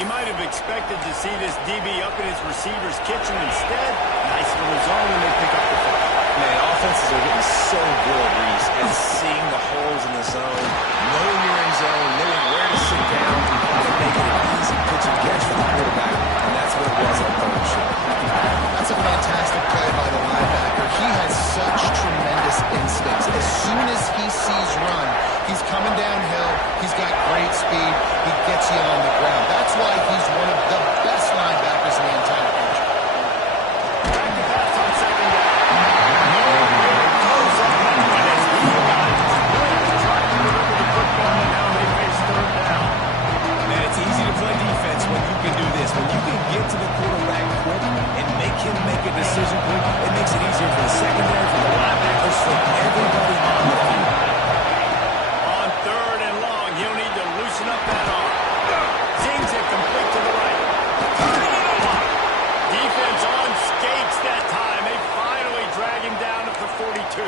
He might have expected to see this DB up in his receiver's kitchen instead. Nice little zone when they pick up the foot. Man, offenses are getting so good, Reese, at seeing the holes in the zone, knowing you're in zone, knowing where to sit down, and making an easy pitch and catch for the quarterback, and that's what it was on third and short. That's a fantastic play by the linebacker. He has such tremendous instincts. As soon as he sees run, he's coming downhill. He's got great speed. He gets you on the ground. That's why he's one of the best linebackers in the entire country. Back to pass on second down. Nowhere goes up that one as he got it. Trying to deliver the football, and now they face third down. Man, it's easy to play defense when you can do this. When you can get to the quarterback quick and make him make a decision quick, it makes it easier for the secondary, for the linebackers, for everybody on the field. On third and long, he'll need to loosen up that arm. Zings it complete to the right. Defense on skates that time. They finally drag him down at the 42.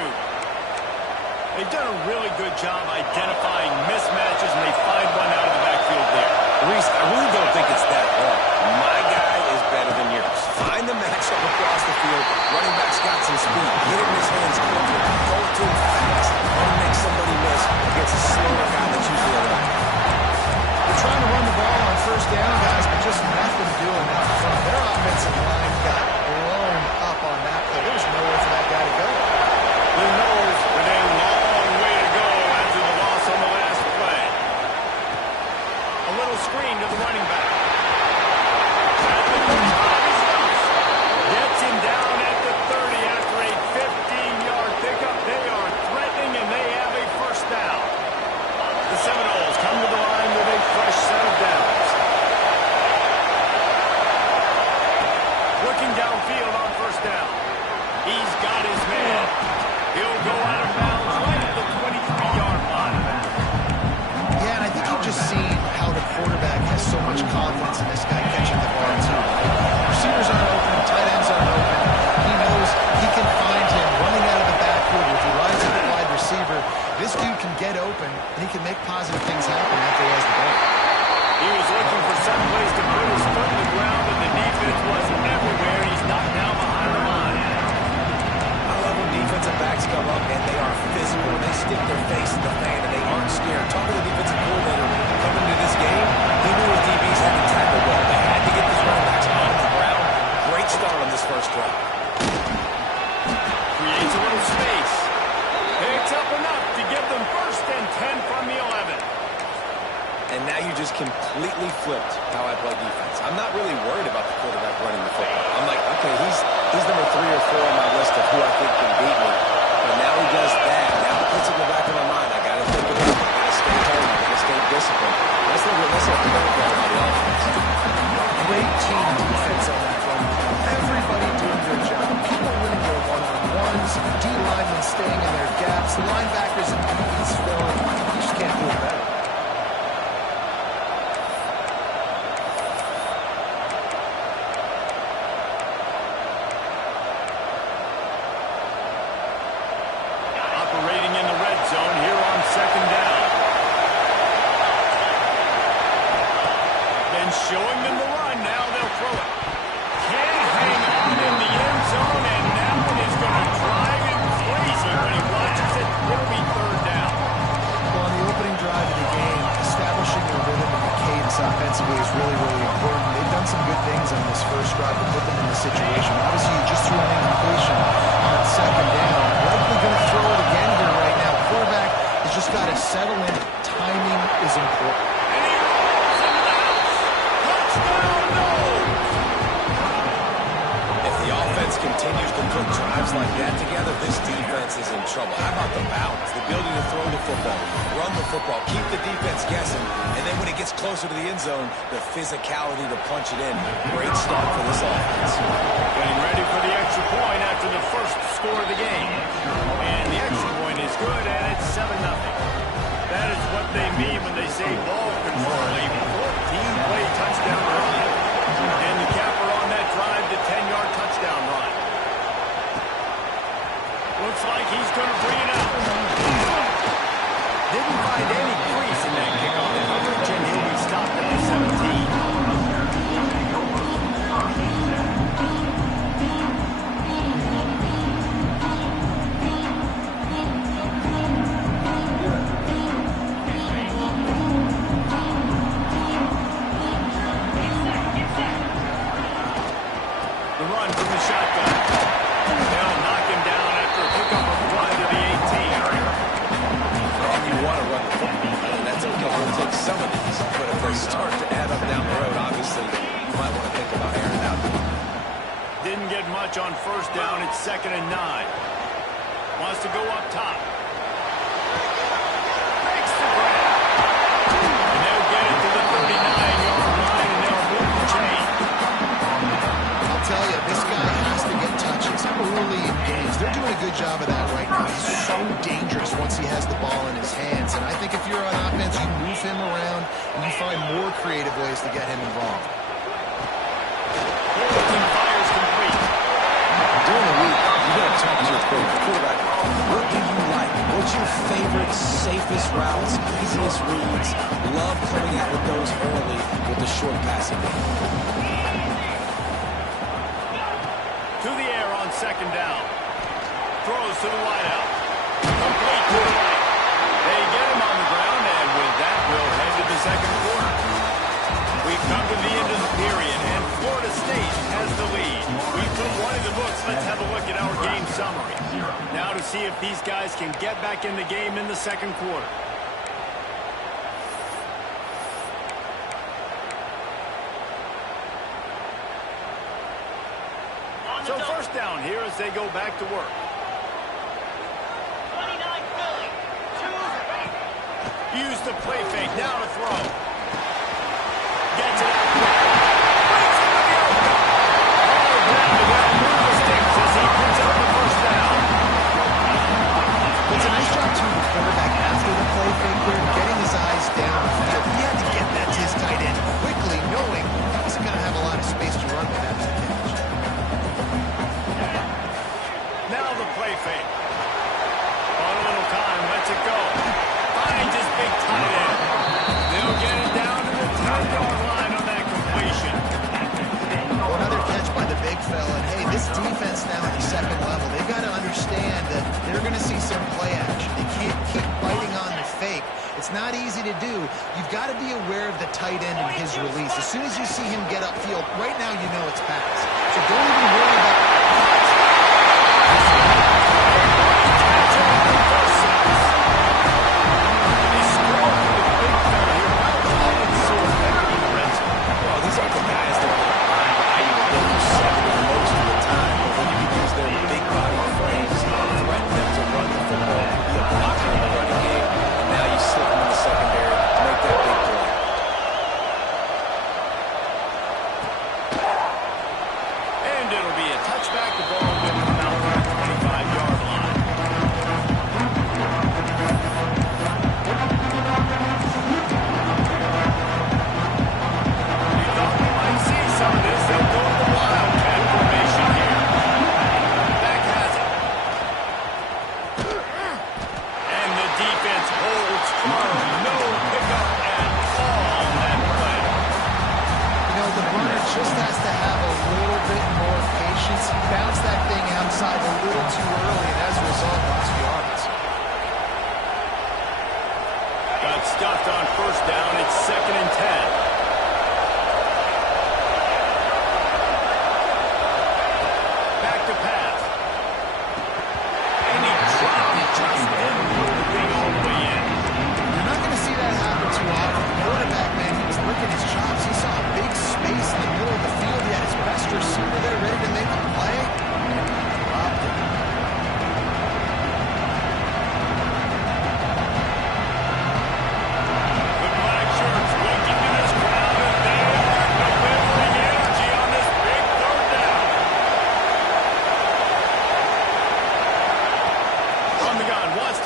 They've done a really good job identifying mismatches, and they find one out of the backfield there. Reese, I really don't think it's that hard. My guy is better than yours. Find the matchup across the field. Running back's got some speed. Get it in his hands quickly. Go to him fast. Let him make somebody miss against a slower guy that's usually around. They're trying to run the ball on first down, guys, but just nothing doing out front. Their offensive line got blown up on that play. There was nowhere for that guy to go. The Knowles with a long way to go after the loss on the last play. A little screen to the running back. At the 45, he's loose. Gets him down at the 30 after a 15-yard pickup. They are threatening, and they have a first down. The Seminoles come to the line with a fresh set of downs. Looking downfield on first down. He's got his man. He'll go out of bounds right at the 23-yard line. Yeah, and I think you've just seen how the quarterback has so much confidence in this guy catching the ball, too. Receivers aren't open, tight ends aren't open. He knows he can find him running out of the backfield. If he lines up a wide receiver, this dude can get open, and he can make positive things happen after he has the ball. He was looking for some place to put his foot in the ground, and the defense was everywhere. He's knocked down behind the line. I love when defensive backs come up and they are physical. They stick their face in the fan and they aren't scared. Talking to the defensive coordinator coming into this game, he knew his DBs had to tackle well. They had to get these running backs on the ground. Great start on this first drive. Creates a little space. Picks up enough to give them first and 10 from the 11. And now you just completely flipped how I play defense. I'm not really worried about the quarterback running the football. I'm like, okay, he's number 3 or 4 on my list of who I think can beat me. But now he does that. Now it puts it in the back of my mind. I got to think of him. I got to stay home. I got to stay disciplined. Let's look at the offense. Great team defense on that one. Everybody doing their job. People winning their one-on-ones, D-linemen staying in their gaps, the linebackers and DBs filling. You just can't do it better. Operating in the red zone here on second down. Been showing them the run. Now they'll throw it. put drives like that together, this defense is in trouble. How about the balance, the ability to throw the football, run the football, keep the defense guessing, and then when it gets closer to the end zone, the physicality to punch it in. Great start for this offense. Getting ready for the extra point after the first score of the game. And the extra point is good, and it's 7-0. That is what they mean when they say ball control. A 14-play touchdown run. And the capper on that drive, the 10-yard touchdown run. Looks like he's going to bring it out. Didn't find any crease in that kickoff coverage, and he'll be stopped at the 17. Some of these, but if they start to add up down the road, obviously, you might want to think about airing it out. Didn't get much on first down. It's 2nd and 9. Wants to go up top. Makes the grab. And they'll get it to the 39-yard line, and they'll move the chain. I'll tell you, this guy has to get touches early in games. They're doing a good job of that right now. He's so dangerous once he has the ball in his hands. And I think if you're on offense, you move him around and you find more creative ways to get him involved. Team fires complete. During the week, you're going to talk to your quarterback. What do you like? What's your favorite, safest routes, easiest reads? Love coming out with those early with the short passing game. To the air on 2nd down. Throws to the wideout. Complete to the right. They get him on the ground, and with that, we'll head to the second quarter. We come to the end of the period, and Florida State has the lead. We put one in the books. Let's have a look at our game summary. Now to see if these guys can get back in the game in the second quarter. So first down here as they go back to work. 29 Philly. Use the play fake. Now to throw. Gets it out. Brings it with the open. All down to that. Move the sticks as he picks up the first down. It's a nice job, too, the quarterback after the play fake there, getting his eyes down the field. He had to get that to his tight end quickly, knowing he wasn't going to have a lot of space to run with that catch. Now the play fake. On a little time, lets it go. Finds his big tight end. They'll get it down to the 10-yard line on that completion. Another catch by the big fella. And hey, this defense now at the second level, they've got to understand that they're going to see some play action. They can't keep biting on the fake. It's not easy to do. You've got to be aware of the tight end and his release. As soon as you see him get upfield, right now you know it's pass. So don't even worry about These aren't the guys that are high value and they'll do 70 most of the time, but when you can use their big body frames, threaten them to run the football, be a blocker in the running game, and now you slip them in the secondary to make that big play. And it'll be a touchback. The ball will come out on the 25-yard line. We thought we might see some of this. They'll go to the Wildcat formation here. Back has it. And the defense holds firm. No pickup at all on that play. You know, the runner just has to have a little bit more patience. He bounced that thing outside a little too early, and as a result, lost yards. Got stuffed on first down. It's 2nd and 10. Back to pass. And he dropped it just then. Moved the thing all the way in. You're not going to see that happen too often. The quarterback, man, he was licking his chops. He saw a big space in the middle of the field. He had his best receiver there ready to make a play. Dropped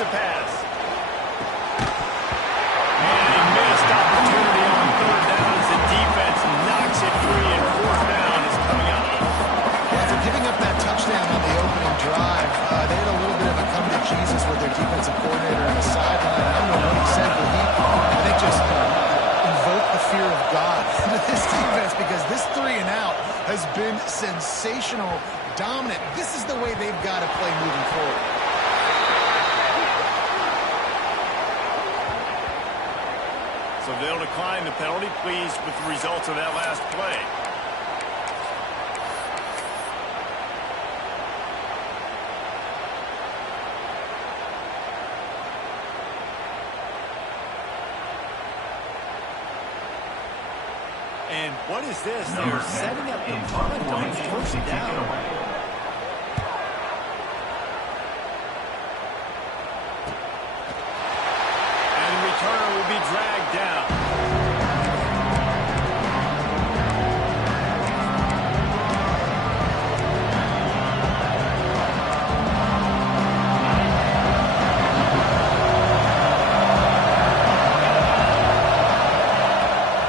the pass. And a missed opportunity on third down as the defense knocks it free, and fourth down is coming up. After giving up that touchdown on the opening drive, they had a little bit of a come to Jesus with their defensive coordinator on the sideline. I don't know what he said, but I think just invoked the fear of God into this defense, because this 3 and out has been sensational, dominant. This is the way they've got to play moving forward. So they'll decline the penalty, pleased with the results of that last play. And what is this? They're setting up the punt on first down. And the returner will be dragged down.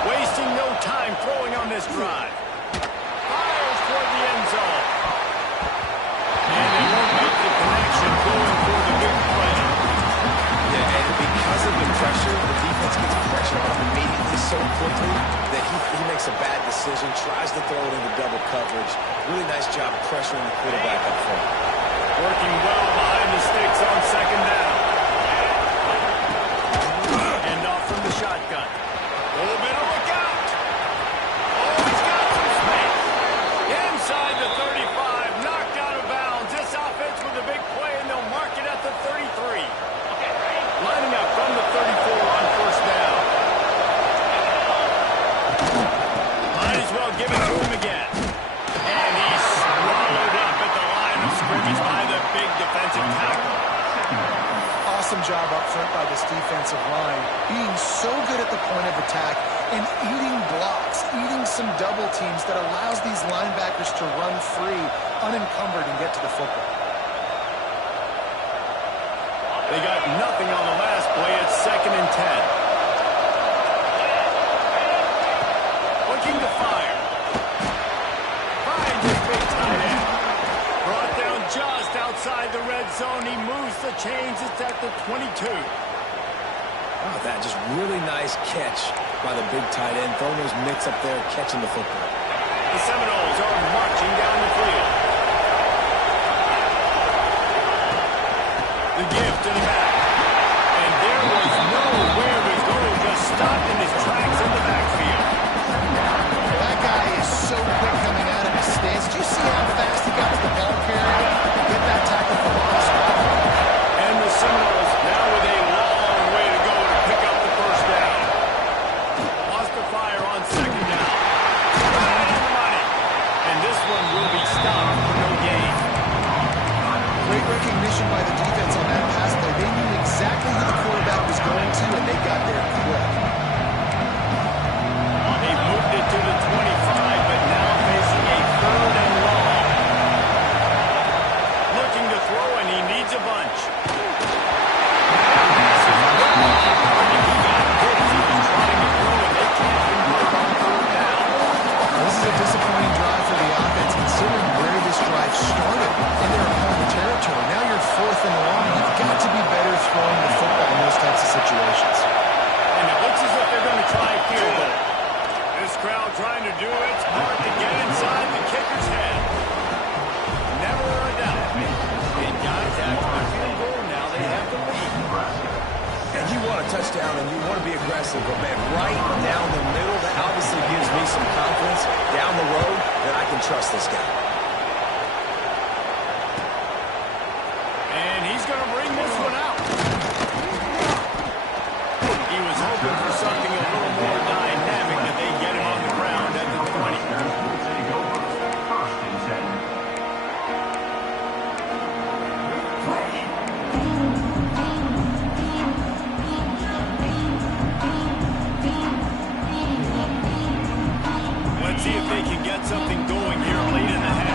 Wasting no time throwing on this drive. Fires toward the end zone. And they won't make the connection going for the big play. Yeah, and because of the pressure, the defense gets pressure on him immediately so quickly that he makes a bad decision, tries to throw it into double coverage. Really nice job pressuring the quarterback up front. Working well behind the sticks on second down. End off from the shotgun. Oh, better look out. Oh, he's got some space. Inside the 35, knocked out of bounds. This offense with a big play, and they'll mark it at the 33. Lining up from the 34 on first down. Might as well give it to him again. And he's swallowed up at the line of scrimmage by the big defensive tackle. Awesome job up front by this defensive line, being so good at the point of attack and eating blocks, eating some double teams that allows these linebackers to run free, unencumbered, and get to the football. They got nothing on the last play. It's 2nd and 10. Looking to fire. Finds his big tight end. Brought down just outside the red zone. He moves the chains. It's at the 22. How about that? Just really nice catch by the big tight end. Throwing those mitts up there, catching the football. The Seminoles are marching down the field. The give to the back. And there was nowhere to go. Just stopped in his tracks in the backfield. That guy is so quick coming out of his stance. Did you see how fast he got to the ball carrier? Get that tackle for loss. And the Seminoles now with a long way to go to pick up the first down. Lost the fire on second down. Right in the money. And this one will be stopped for no gain. Great recognition by the defense on that pass play. They knew exactly who the quarterback was going to, and they got there quick. They moved it to the 25, but now facing a 3rd and long. Looking to throw, and he needs a bunch. This is a disappointing drive for the offense, considering where this drive started in their opponent territory. Now you're 4th and long. You've got to be better throwing the football in those types of situations. And it looks as if they're going to try a field goal. This crowd trying to do its part to get inside the kicker's head. Never a doubt. And guys, after the field goal, now they have the lead. And you want a touchdown and you want to be aggressive, but man, right down the middle, that obviously gives me some confidence down the road that I can trust this guy. And he's going to bring this one out. He was hoping for something a little more dynamic, that they get him on the ground at the 20. Let's see if they can get something going here late in the half.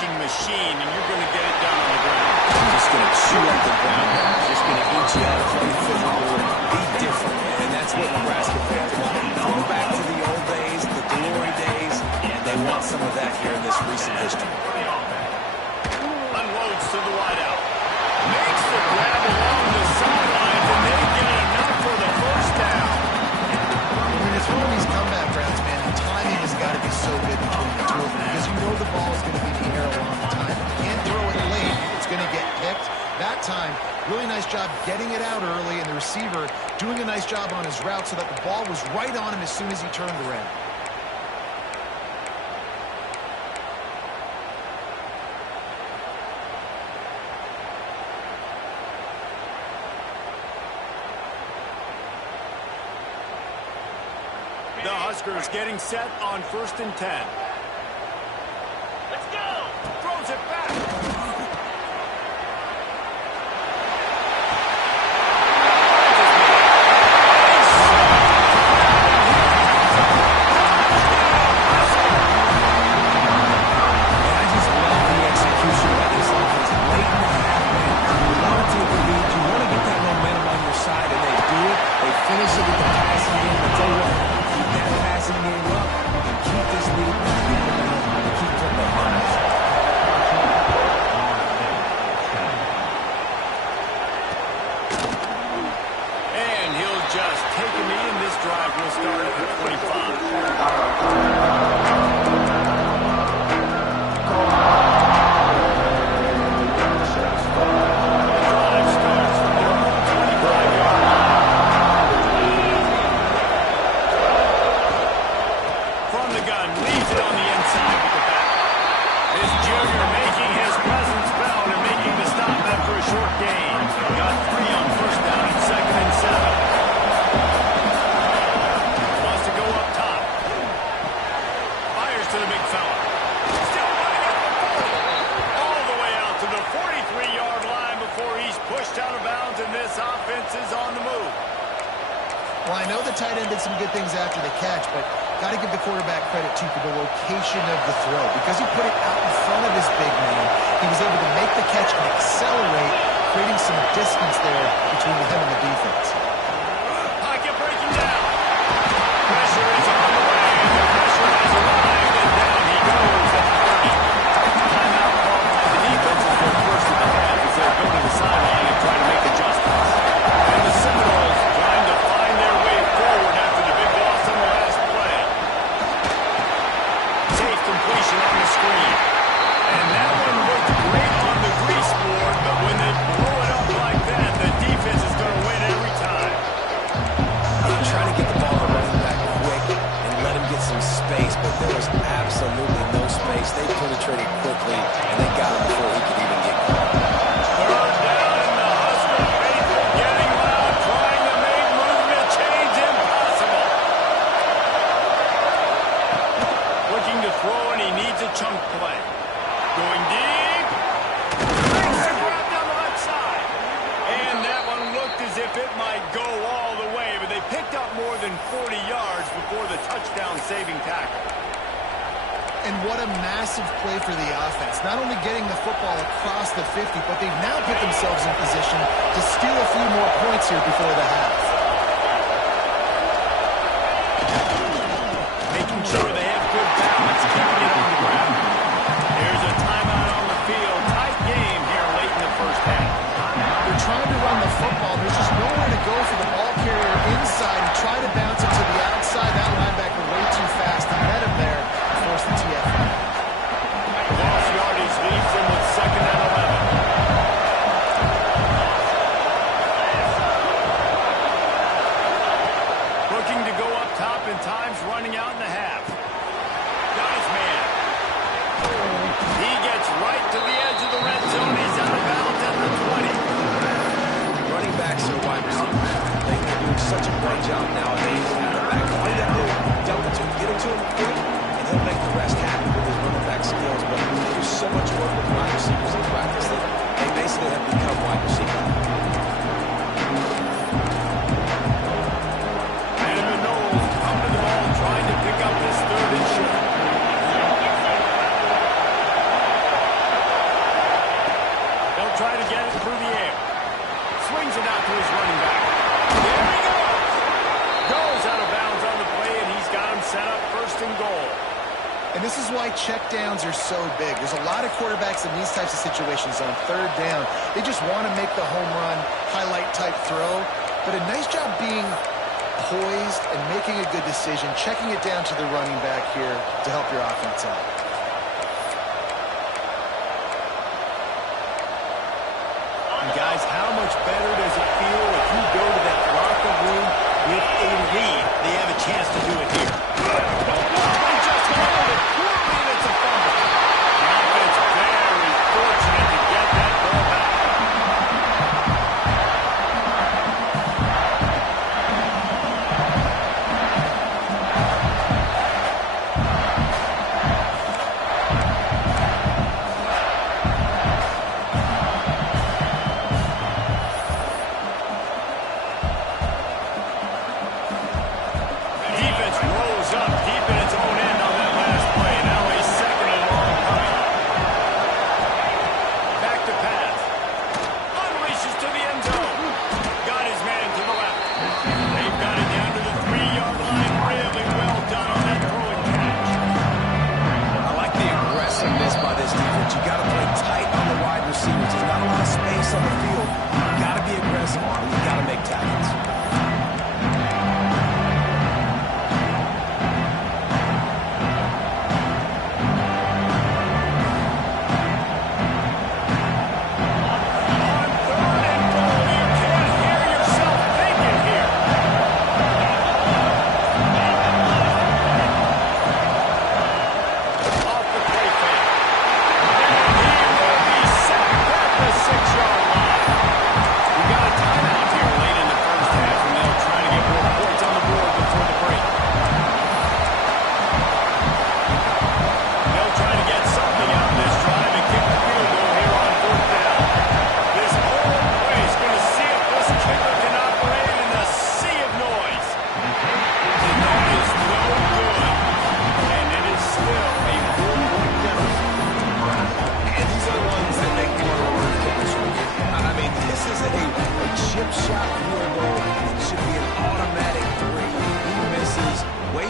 finishing machine, and you're going to get it done on the ground. Just going to chew up the ground. Just going to eat you up, play football, be different. And that's what Nebraska fans want. Go back to the old days, the glory days, and they want some of that here in this recent history. Unloads to the wideout. Makes the grab along the sidelines, and they get enough for the first down. When you're throwing these comeback routes, man, the timing has got to be so good between the two of them because you know the ball is going to be in the air a long time. You can't throw it late. It's going to get picked. That time, really nice job getting it out early, and the receiver doing a nice job on his route so that the ball was right on him as soon as he turned around. The Huskers getting set on 1st and 10. Let's go! Throws it back. I just love the execution by this offense. Late in the half, man, you want to take the lead, you want to get that momentum on your side, and they do it. They finish it with the passing game. I tell you what, keep that passing game up, and keep this lead, and keep putting up numbers. And he'll just take a knee, and this drive will start at the 25. From the gun, leaves it on the inside with the back. This junior making his presence felt and making the stop after a short gain. Got 3 on 1st down and 2nd and 7. Wants to go up top. Fires to the big fella. Still running at the 40. All the way out to the 43-yard line before he's pushed out of bounds, and this offense is on the move. Well, I know the tight end did some good things after the catch, but got to give the quarterback credit, too, for the location of the throw. Because he put it out in front of his big man, he was able to make the catch and accelerate, creating some distance there between him and the defense. Pocket breaking down. Pressure is on the way. The pressure has arrived, and down he goes at the 30. Timeout called by the defense is their first of the half as they go to the sideline and try to make adjustments. And the Seminoles trying to find their way forward after the big loss on the last play. Safe completion on the screen. And that one looked great on the grease board, but when they blow it up like that, the defense is going to win every time. They try to get the ball to running back quick and let him get some space, but there was absolutely no space. They penetrated quickly, and they got him before he could even get caught. Third down, and the Husker faithful getting loud, trying to make movement change impossible. Looking to throw, and he needs a chunk play. Going deep. Makes a grab down the left side. And that one looked as if it might go all the way, but they picked up more than 40 yards before the touchdown-saving tackle. And what a massive play for the offense. Not only getting the football across the 50, but they've now put themselves in position to steal a few more points here before the half. Making sure they have good balance, keeping it on the ground. Here's a timeout on the field. Tight game here late in the first half. They're trying to run the football. There's just nowhere to go for the ball carrier inside and try to bounce it to the outside. That linebacker way too fast. He met him there and forced the TFL. Lost yardage leaves him with 2nd and 11. Looking to go up top, and time's running out in the half. Got his man. He gets right to the edge of the red zone. He's out of bounds at the 20. Running backs are wide receivers. They're doing such a great job nowadays. Out of back, all you got to do, dump it to him, get it to him quick, and he'll make the rest happen with his running back skills. But they do so much work with wide receivers in practice that they basically have become wide receivers. And the Noles come to the ball, trying to pick up this 3rd and short. And this is why checkdowns are so big. There's a lot of quarterbacks in these types of situations on third down. They just want to make the home run, highlight-type throw. But a nice job being poised and making a good decision, checking it down to the running back here to help your offense out. And guys, how much better does it feel if you go to that locker room with a lead? They have a chance to do it here. They just called it. Poorly, it's a fumble. The offense very fortunate to get that ball back. Defense rolls up deep in its own end on that last play. Now a second and long coming. Back to pass. Unleashes to the end zone. Got his man to the left. They've got it down to the 3-yard line. Really well done on that throw and catch. I like the aggressiveness by this defense. You got to play tight on the wide receivers. There's not a lot of space on the field. You got to be aggressive and you got to make tackles.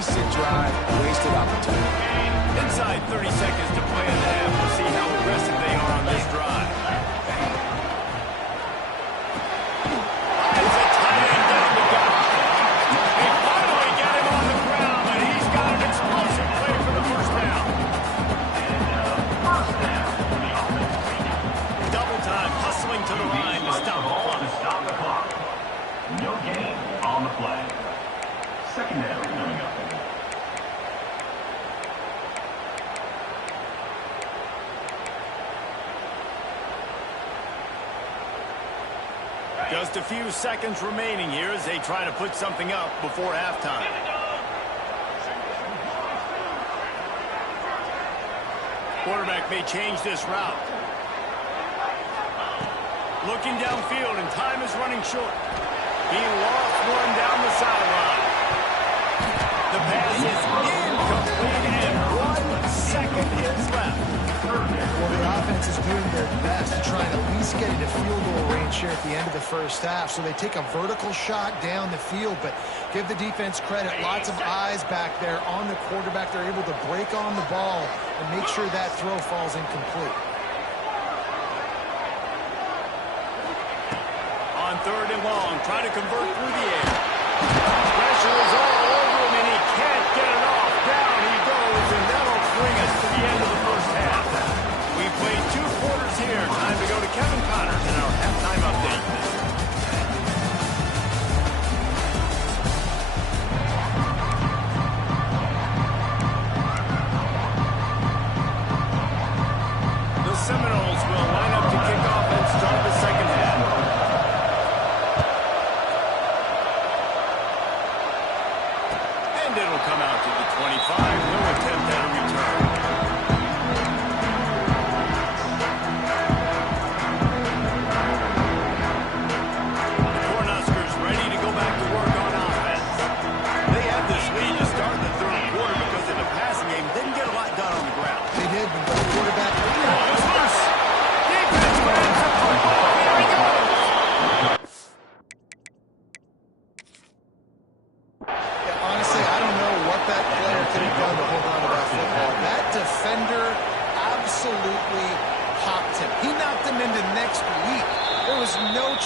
Wasted opportunity. Inside 30 seconds to play in the half. We'll see how aggressive they are on this drive. It's a tight end down the gut. They finally get him on the ground, and he's got an explosive play for the first down. Double time, hustling to the line to stop the clock. No gain on the play. Second down coming up. Just a few seconds remaining here as they try to put something up before halftime. Quarterback may change this route. Looking downfield, and time is running short. He lost one down the sideline. The pass is incomplete, and 1 second is left. Well, the offense is doing their best to try and at least get into field goal range here at the end of the first half. So they take a vertical shot down the field, but give the defense credit. Lots of eyes back there on the quarterback. They're able to break on the ball and make sure that throw falls incomplete. On third and long, trying to convert through the air. Pressure is all over him, and he can't get it off. Down he goes, and that'll bring us to the end of the first half. We played 2 quarters here. Time to go to Kevin Connors in our halftime update. The Seminoles will line up to kick off and start the second half. And it'll come out to the 25.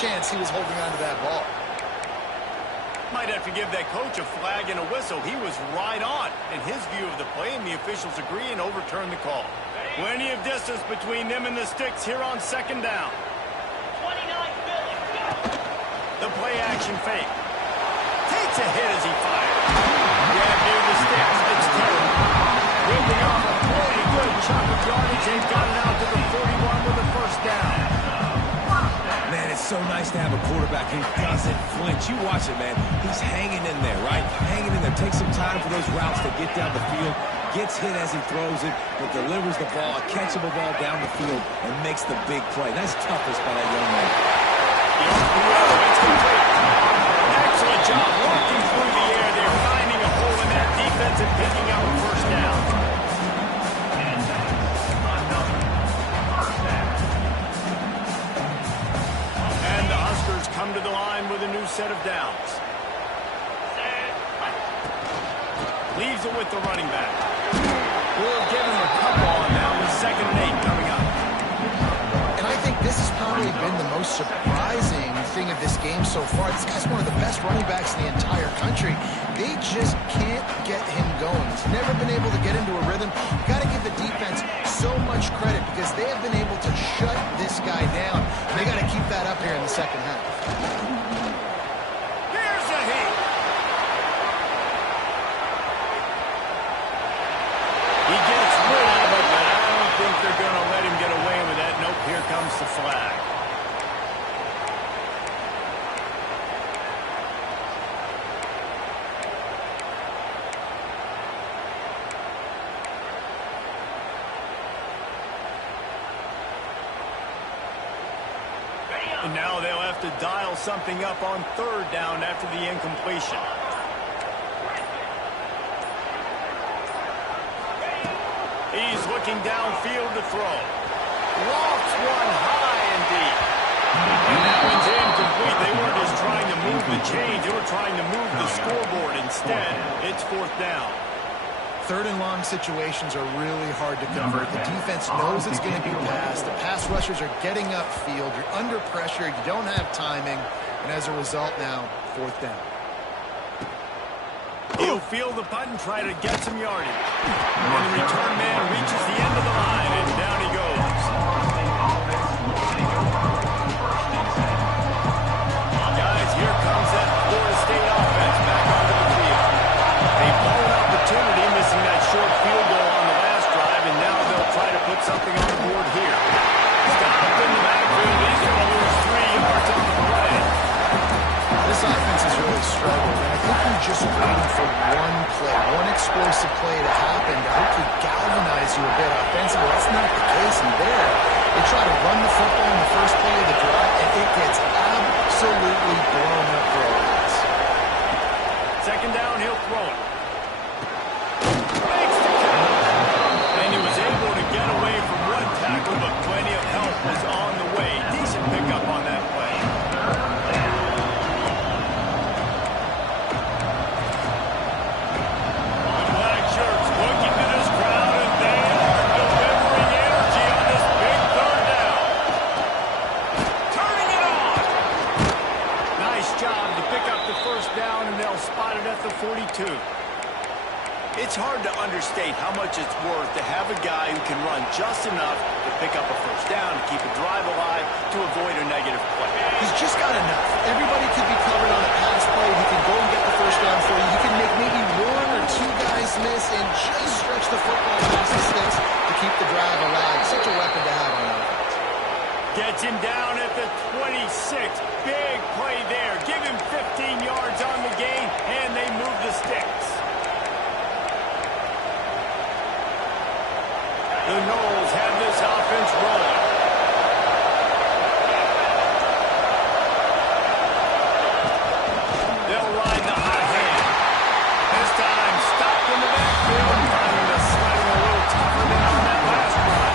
chance he was holding on to that ball. Might have to give that coach a flag and a whistle. He was right on in his view of the play, and the officials agree and overturn the call. Plenty of distance between them and the sticks here on second down. The play action fake. Takes a hit as he fires. Grab near the sticks. It's terrible. Ripping off a pretty good chunk of yardage. They've got it out to the 41 with a first down. Man, it's so nice to have a quarterback who doesn't flinch. You watch it, man. He's hanging in there, right? Hanging in there. Takes some time for those routes to get down the field. Gets hit as he throws it, but delivers the ball, a catchable ball down the field, and makes the big play. That's toughness by that young man. It's complete. Excellent job walking through the air. They're finding a hole in that defense and picking up a first down. And the Huskers come to the line with a new set of downs. Leaves it with the running back. We'll give him a couple on now with 2nd and 8 coming up. And I think this has probably been the most surprising thing of this game so far. This guy's one of the best running backs in the entire country. They just can't get him going. He's never been able to get into a rhythm. You've got to give the defense so much credit because they have been able to shut this guy down. And they got to keep that up here in the second half. Here's a hit. He gets rid of it, but I don't think they're going to let him get away with that. Nope, here comes the flag. And now they'll have to dial something up on 3rd down after the incompletion. He's looking downfield to throw. Lofts one high and deep. And that one's incomplete. They weren't just trying to move the chains. They were trying to move the scoreboard instead. It's 4th down. 3rd and long situations are really hard to convert. The defense knows it's going to be passed. The pass rushers are getting upfield. You're under pressure. You don't have timing. And as a result now, 4th down. He'll field the punt and try to get some yardage. And the return man reaches the end of the line, and down he goes. Guys, here comes that Florida State offense back onto the field. They blow an opportunity, missing that short field goal on the last drive, and now they'll try to put something on the board here. Stopped in the backfield. He's going to lose 3 yards on the play. This offense has really struggled, and I think you're just waiting for one play, one explosive play to happen to hopefully galvanize you a bit offensively. That's not the case in there. They try to run the football in the first play of the drive, and it gets absolutely blown up for a loss. 2nd down, he'll throw it. Makes the catch. And he was able to get away from one tackle, but plenty of help was on the way. Decent pickup on that play. Spotted at the 42. It's hard to understate how much it's worth to have a guy who can run just enough to pick up a first down, to keep a drive alive, to avoid a negative play. He's just got enough. Everybody could be covered on a pass play. He can go and get the first down for you. He can make maybe 1 or 2 guys miss and just stretch the football past the sticks to keep the drive alive. Such a weapon to have on offense. Gets him down at the 26. Big play there. Give him 15 yards on the game, and they move the sticks. The Noles have this offense rolling. They'll ride the hot hand. This time, stopped in the backfield, finding the sledding a little tougher than on that last run.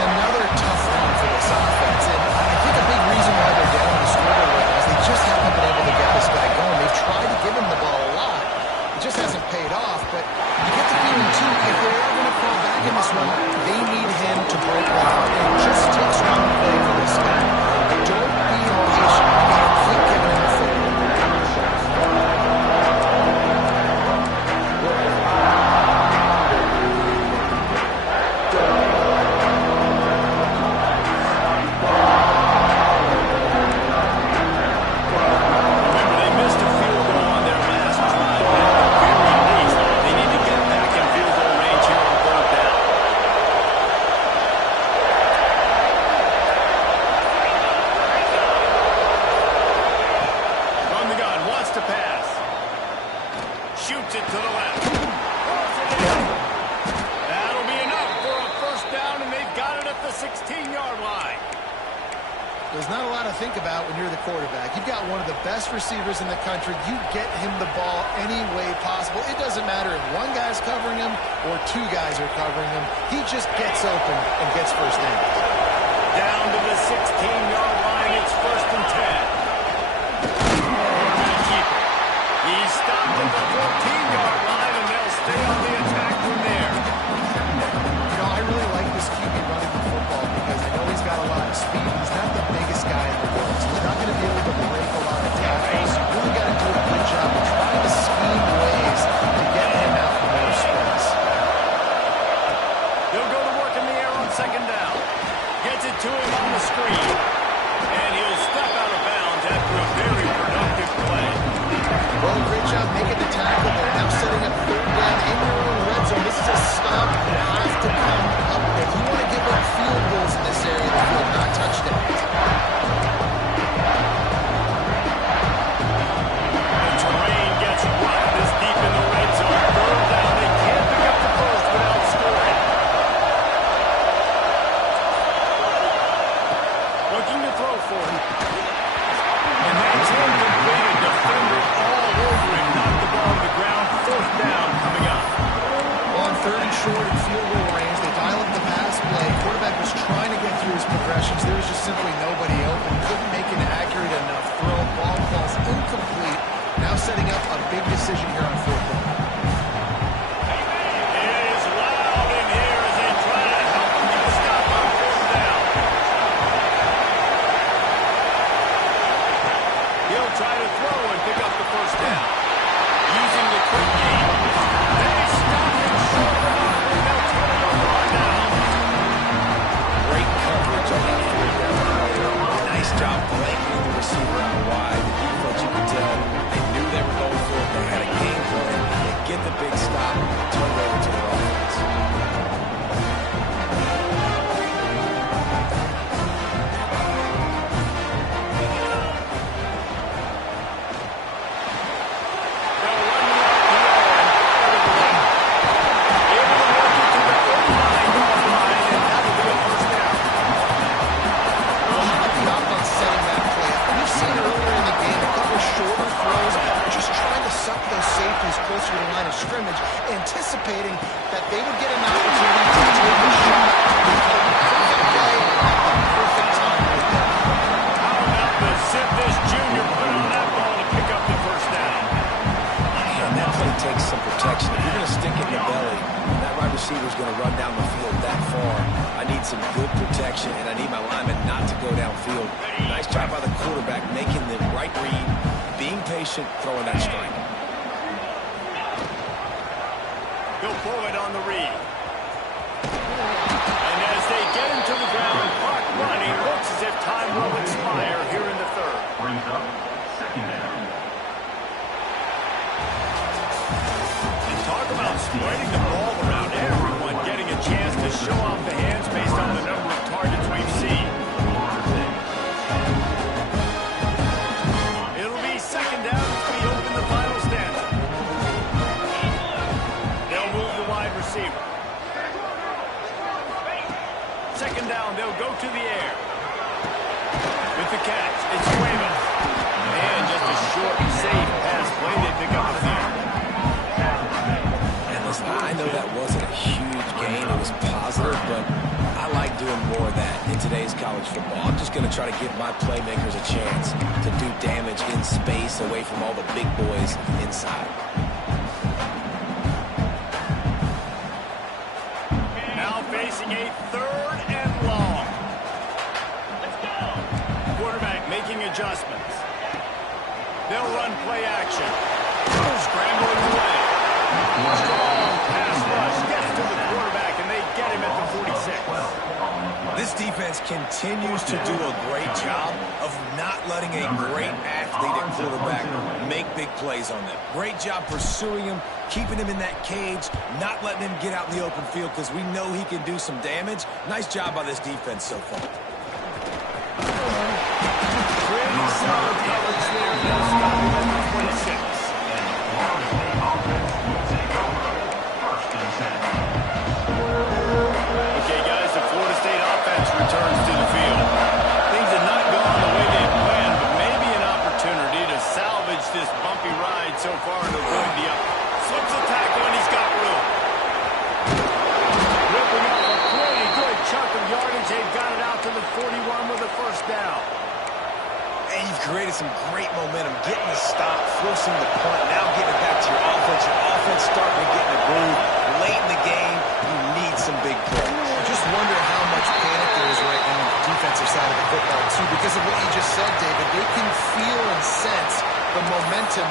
Another tough run for this offense, and I think a big reason why they're down in the scoreboard right now is they just haven't been able to get this guy going. They've tried to give him the ball a lot. It just hasn't paid off, but you get the feeling, too, if they are going to fall back in this one, they need him to break There's not a lot to think about when you're the quarterback. You've got one of the best receivers in the country. You get him the ball any way possible. It doesn't matter if one guy's covering him or two guys are covering him. He just gets open and gets first down. Down to the 16-yard line. It's 1st and 10. They're going to keep it. He's stopped at the 14-yard line, and they'll stay on the attack from there. You know, I really like this QB running the football because I know he's got a lot of speed. He's not the biggest guy in the world, so he's not going to be able to break a lot of tackles. You really got to do a good job of trying to scheme ways to get him out in more space. He'll go to work in the air on 2nd down. Gets it to him on the screen. And he'll step out of bounds after a very productive play. Well, great job making the tackle. They're now setting up 3rd down in your own red zone. This is a stop that has to come up. If you want to give up field goals in this area of the field, not touchdowns. The terrain gets rough this deep in the red zone. 3rd down. They can't pick up the first without scoring. Looking to throw for him. And that's incomplete. A defender all over him. Knocked the ball to the ground. 4th down coming up. On 3rd and short in field goal range, they dial up the pass play. Quarterback was trying to get through his progressions. There was just simply nobody open. Couldn't make an accurate enough throw. Ball falls incomplete. Now setting up a big decision here on 4th down. It is loud in here as they try to help him get a stop on 4th down. He'll try to throw and pick up the 1st down. Using the quick game. They stop him short enough and they'll turn it over on down. Great coverage on that 4th down play. Nice job blanketing the receiver out wide. The defense, you could tell, they knew they were going for it. They had a game plan. They get the big stop, turn it over to their offense. They'll run him up the middle and fire it away. Able to work it to the 39-yard line, and that'll be a 1st down. Well, how about the offense setting that play up? We've seen earlier in the game a couple of shorter throws, just trying to suck those safeties closer to the line of scrimmage, anticipating that they would get an opportunity to take a shot. Perfect play at the perfect time right there. How about the zip this junior put on that ball to pick up the 1st down? And that play takes some protection. If you're going to stick it in the belly, that wide receiver is going to run down the field that far. I need some good protection, and I need my lineman not to go downfield. Nice job by the quarterback making the right read, being patient, throwing that strike. He'll pull it on the read. And as they get him to the ground, clock running, looks as if time will expire here in the 3rd. Brings up 2nd down. And talk about spreading the ball around, everyone getting a chance to show off the hands based on the number of targets we've seen. It'll be 2nd down as we open the final stanza. They'll move the wide receiver. 2nd down, they'll go to the air. With the catch, it's Cuevas. And just a short, safe pass play. They pick up the field. And listen, I know that wasn't a huge gain. It was positive, but I like doing more of that in today's college football. I'm just going to try to give my playmakers a chance to do damage in space away from all the big boys inside. Now facing a 3rd and long. Quarterback making adjustments. They'll run play action. Scrambling away. Strong pass rush gets to the quarterback, and they get him at the 46. This defense continues to do a great job of not letting a great athlete at quarterback make big plays on them. Great job pursuing him, keeping him in that cage, not letting him get out in the open field because we know he can do some damage. Nice job by this defense so far. Pretty solid coverage there. They'll stop him at the 26. Okay, guys, the Florida State offense returns to the field. Things have not gone created some great momentum, getting the stop, forcing the punt, now getting it back to your offense. Your offense starting to get in the groove. Late in the game, you need some big plays. I just wonder how much panic there is right now on the defensive side of the football, too, because of what you just said, David. They can feel and sense the momentum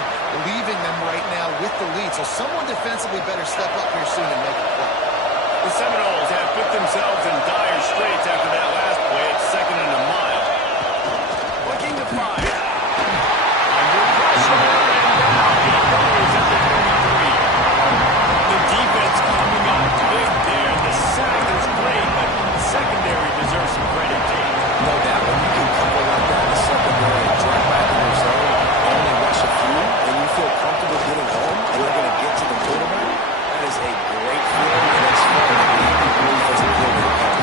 leaving them right now with the lead. So someone defensively better step up here soon and make a play. The Seminoles have put themselves in dire straits after that last play. It's 2nd and a mile. Looking to fire. Under pressure, and down he goes at the 33. The defense coming up big there. The sack is great, but the secondary deserves some credit, too. No doubt, when you can couple like that in the secondary and drop back in your zone, only rush a few, and you feel comfortable getting home, and you're going to get to the quarterback, that is a great feeling, and it's fun to be defensive coordinator.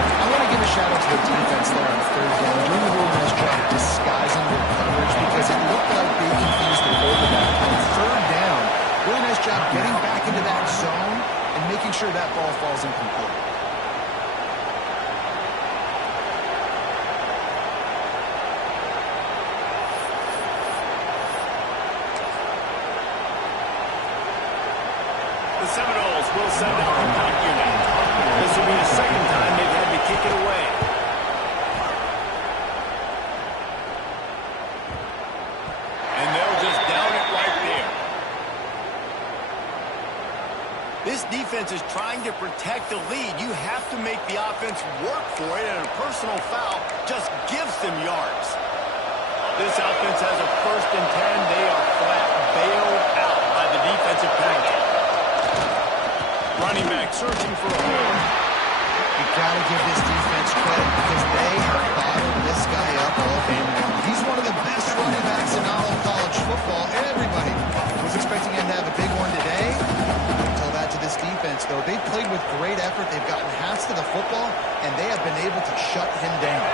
I want to give a shout out to the defense there on 3rd down, doing a really nice job disguising their coverage because it looked like they confused the quarterback. On 3rd down, really nice job getting back into that zone and making sure that ball falls incomplete. The Seminoles will send out the punt unit. This will be the 2nd time they've had to kick it away. And they'll just down it right there. This defense is trying to protect the lead. You have to make the offense work for it, and a personal foul just gives them yards. This offense has a 1st and 10. They are flat bailed out by the defensive penalty. Running back searching for a hole. You got to give this defense credit because they have bottled this guy up all game long. He's one of the best running backs in all of college football. Everybody was expecting him to have a big one today. Tell that to this defense, though. They played with great effort. They've gotten halves to the football, and they have been able to shut him down.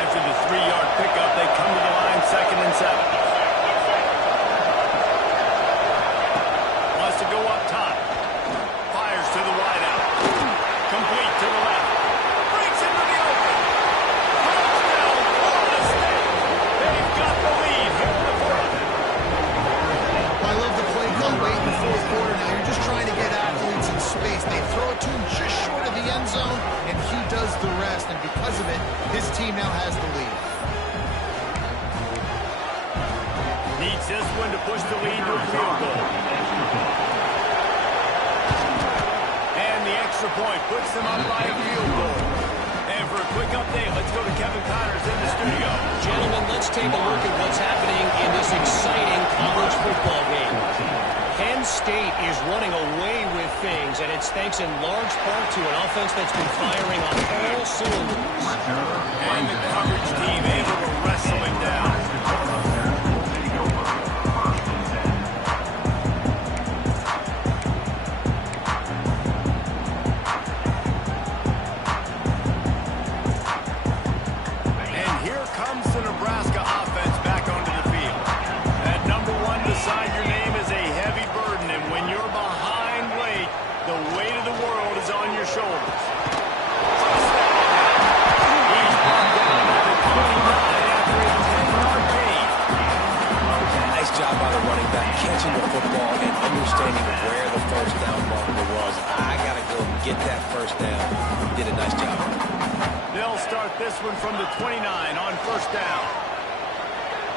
After the 3-yard pickup, they come to the line 2nd and 7. Wants to go up top. Fires to the wideout. Complete to the left. Breaks into the open. Touchdown, Florida State. They've got the lead here in the 4th. I love the play call late in the 4th quarter. Now you're just trying to get athletes in space. They throw it to him just short of the end zone, and he does the rest. And because of it, his team now has the lead. Needs this one to push the lead to a field goal. And the extra point puts them up by a field goal. And for a quick update, let's go to Kevin Connors in the studio. Gentlemen, let's take a look at what's happening in this exciting college football game. Penn State is running away with things, and it's thanks in large part to an offense that's been firing on all cylinders. And the coverage team able to wrestle him down. And here comes the Nebraska offense back onto the field. That number 1 beside your name is a heavy burden, and when you're behind late, the weight of the world is on your shoulders. He's brought down at the 29 after a 10-yard gain. Nice job by the running back, catching the football and understanding where the 1st down marker was. I got to go and get that 1st down. Did a nice job. They'll start this one from the 29 on 1st down.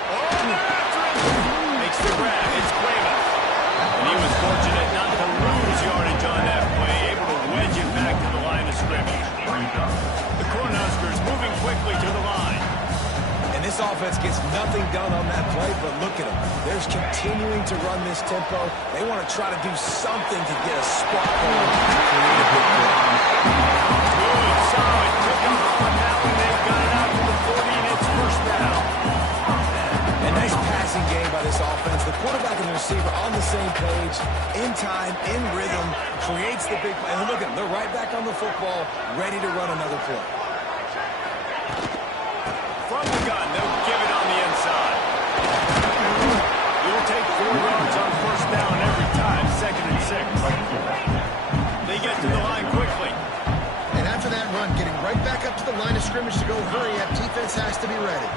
Oh, they're after him. Makes the grab. It's Cuevas. And he was fortunate not to lose yardage on that play, able to wedge it back to the line of scrimmage. The Cornhuskers moving quickly to the line. And this offense gets nothing done on that play, but look at them. They're continuing to run this tempo. They want to try to do something to get a spot going to create a big play. Good, solid pickup on that one. They've got it out to the 40, and it's 1st down. A nice passing game by this offense. The quarterback and the receiver on the same page, in time, in rhythm, creates the big play. And look at them. They're right back on the football, ready to run another play. From the gun, they'll give it on the inside. You'll take 4 yards on 1st down every time, 2nd and 6. They get to the line quickly. And after that run, getting right back up to the line of scrimmage to go hurry up, defense has to be ready.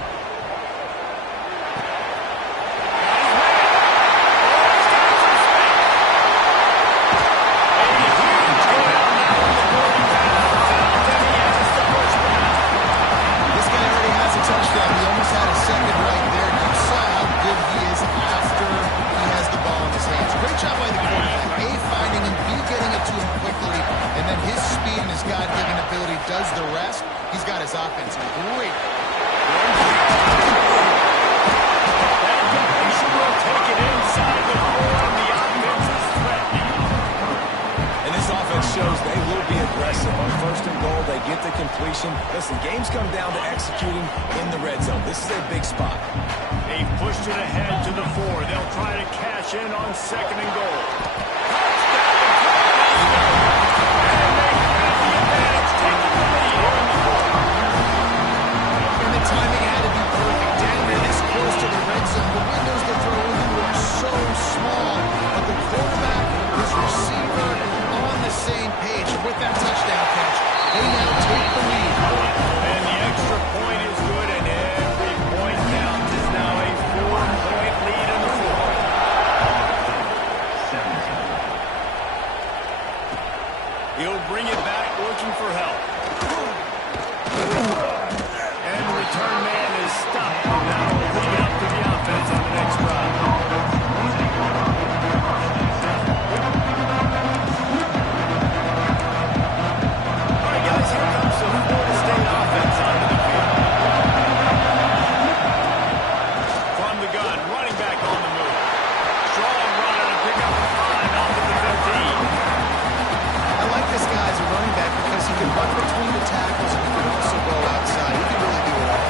does the rest, he's got his offense in great. That completion will take it inside the 4, and the offense is threatening. And this offense shows they will be aggressive. On first and goal, they get the completion. Listen, games come down to executing in the red zone. This is a big spot. They've pushed it ahead to the 4. They'll try to cash in on second and goal. And the timing had to be perfect. Down there this close to the red zone. The windows to throw into are so small, but the quarterback, his receiver, on the same page. And with that touchdown catch, they now take the lead. And the extra point is good, and every point counts. Is now a 4-point lead in the 4th. He'll bring it back, looking for help. And the return man is stopped. Now we'll bring it up to the offense on the next drive. All right, guys, here comes the Florida State offense onto the field. From the gun, running back on the move. Strong run and a pickup of 5 off of the 15. I like this guy as a running back because he can run between the tackles and he can also go outside. He can really do it all.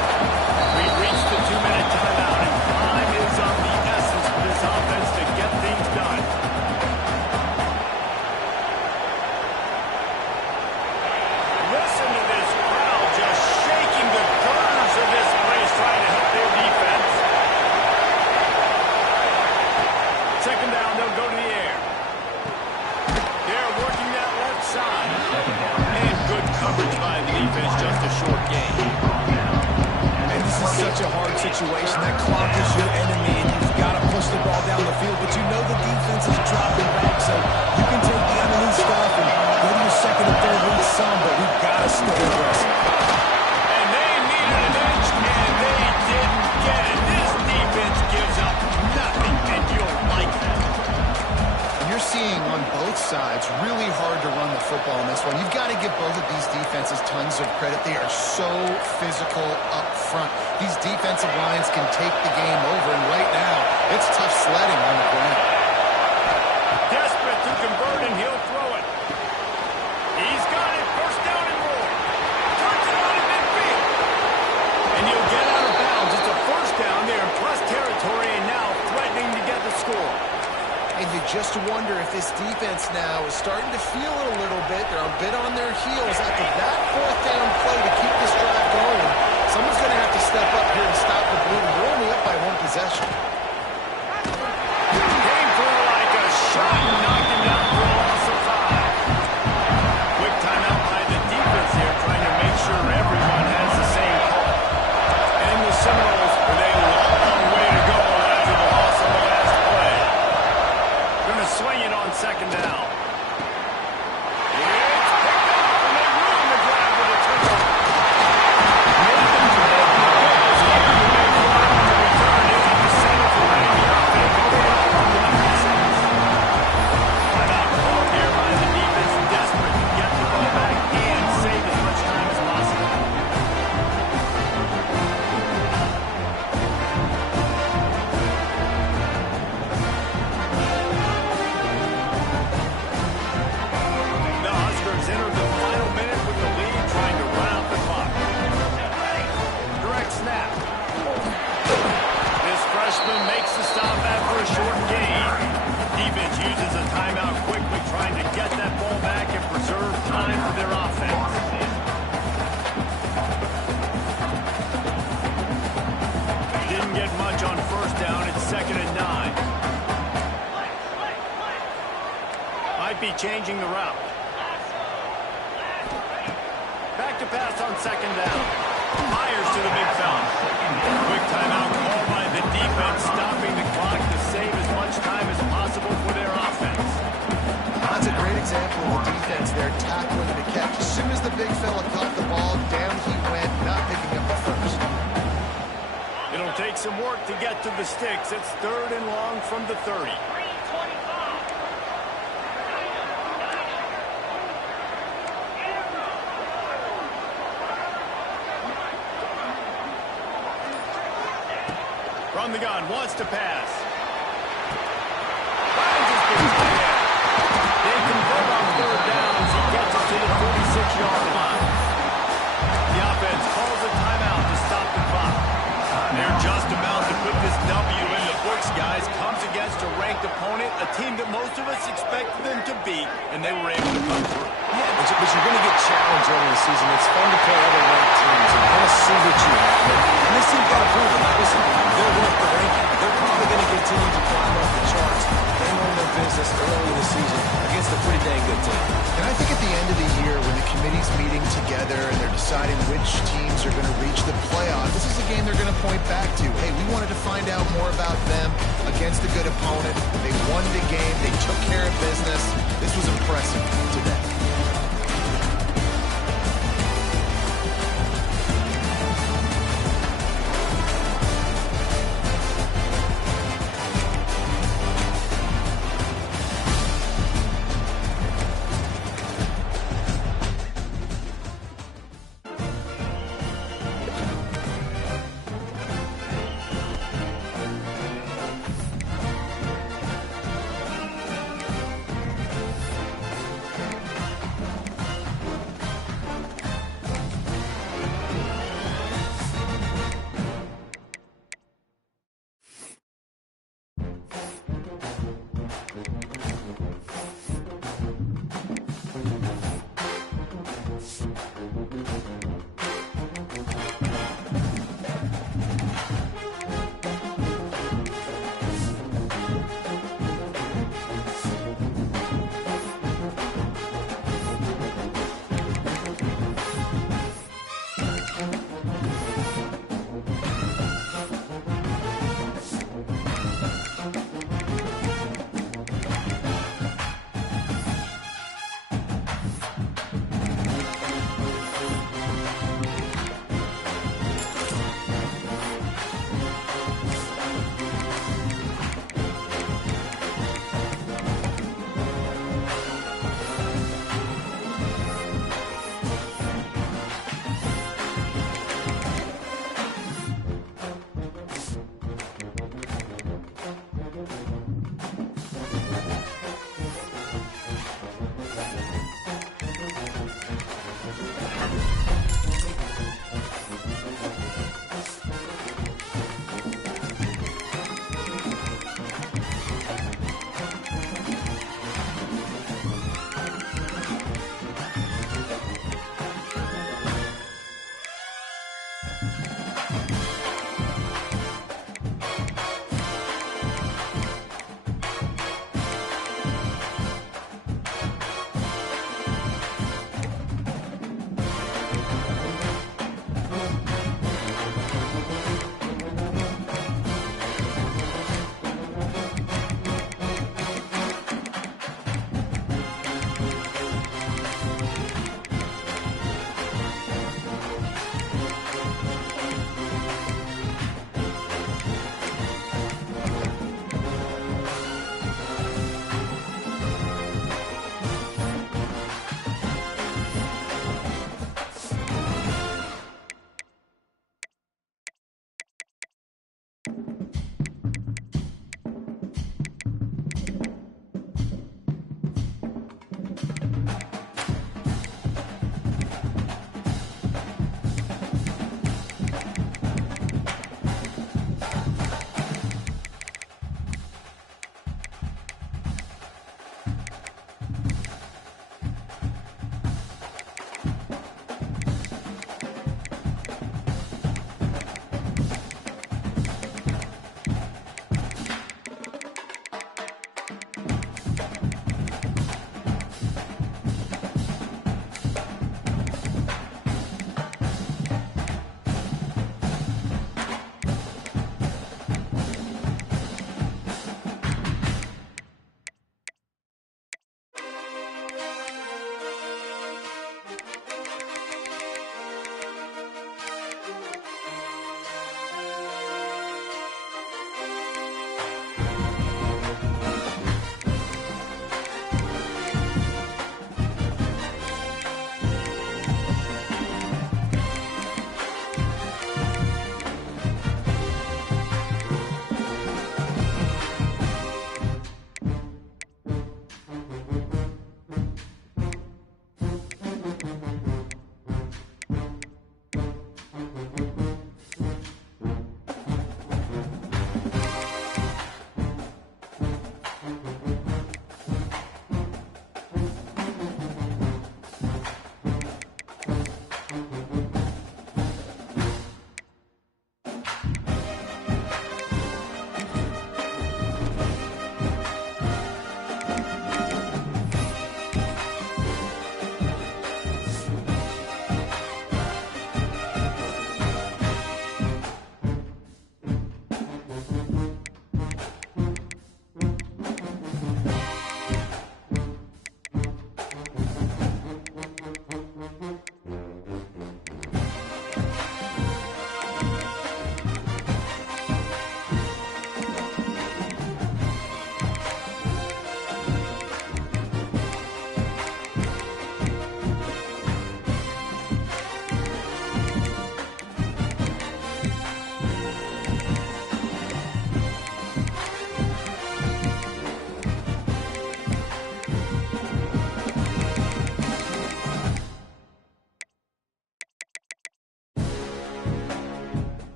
We've reached the 2-minute timeout, and time is of the essence for this offense to get things done. Listen to this crowd just shaking the girders of this place, trying to help their defense. Second down, they'll go to the air. They're working that left side. And good coverage by the defense, just a short gain. And this is such a hard situation. That clock is your enemy, and you've got to push the ball down the field. But you know the defense is dropping back, so you can take the underneath stuff and go to your second and third read some, but we've got to stay aggressive. And they needed an inch, and they didn't get it. This defense gives up nothing, and you'll like that. You're seeing on both sides really hard to run the football in this one. You've got to give both of these defenses tons of credit. They are so physical up front. These defensive lines can take the game over, and right now, it's tough sledding on the ground. Desperate to convert, and he'll throw it. He's got it. First down and more. Turns it on in midfield. And he'll get out of bounds. It's a first down there in plus territory, and now threatening to get the score. And you just wonder if this defense now is starting to feel it a little bit. They're a bit on their heels after that fourth down play to keep this drive going. Someone's going to have to step up here and stop the bleeding. They're only up by 1 possession. Came through like a shot and knocked him down for a loss of 5. Quick timeout by the defense here, trying to make sure everyone has the same call. And the Seminoles with a long way to go after the loss on the last play. Going to swing it on second down. It's picked up, and they ruin the drive with a turnover. Nathan Drake goes here to make one on the return. He'll have to settle for running the offense over on the number 6. Timeout called here by the defense, desperate to get the ball back and save as much time as possible. The Huskers enter the final minute with the lead, trying to run out the clock. Direct snap. This freshman makes the stop after a short gain. Defense uses a timeout quickly, trying to get that ball back and preserve time for their offense. Didn't get much on first down. It's second and 9. Might be changing the route. Back to pass on second down. Fires to the big fella. Quick timeout called by the defense, stopping the clock to save as much time as possible for their offense. That's a great example of the defense there tackling the catch. As soon as the big fella caught the ball, down he went, not picking up the first. It'll take some work to get to the sticks. It's third and long from the 30. From the gun, wants to pass. Finds his big tight end. They convert on third down as he gets it to the 46-yard line. The offense calls a timeout to stop the clock. They're just about to put this W in the books, guys. Comes against a ranked opponent, a team that most of us expected them to beat, and they were able to come through. Yeah, but you're going to get challenged early in the season. It's fun to play other ranked teams. You're going to see what you have. And this team's got to prove it. Now, listen, they're worth the ranking. They're probably going to continue to climb up the charts. They learned their business early in the season against a pretty dang good team. And I think at the end of the year, when the committee's meeting together and they're deciding which teams are going to reach the playoff, this is a game they're going to point back to. Hey, we wanted to find out more about them against a good opponent. They won the game. They took care of business. This was impressive.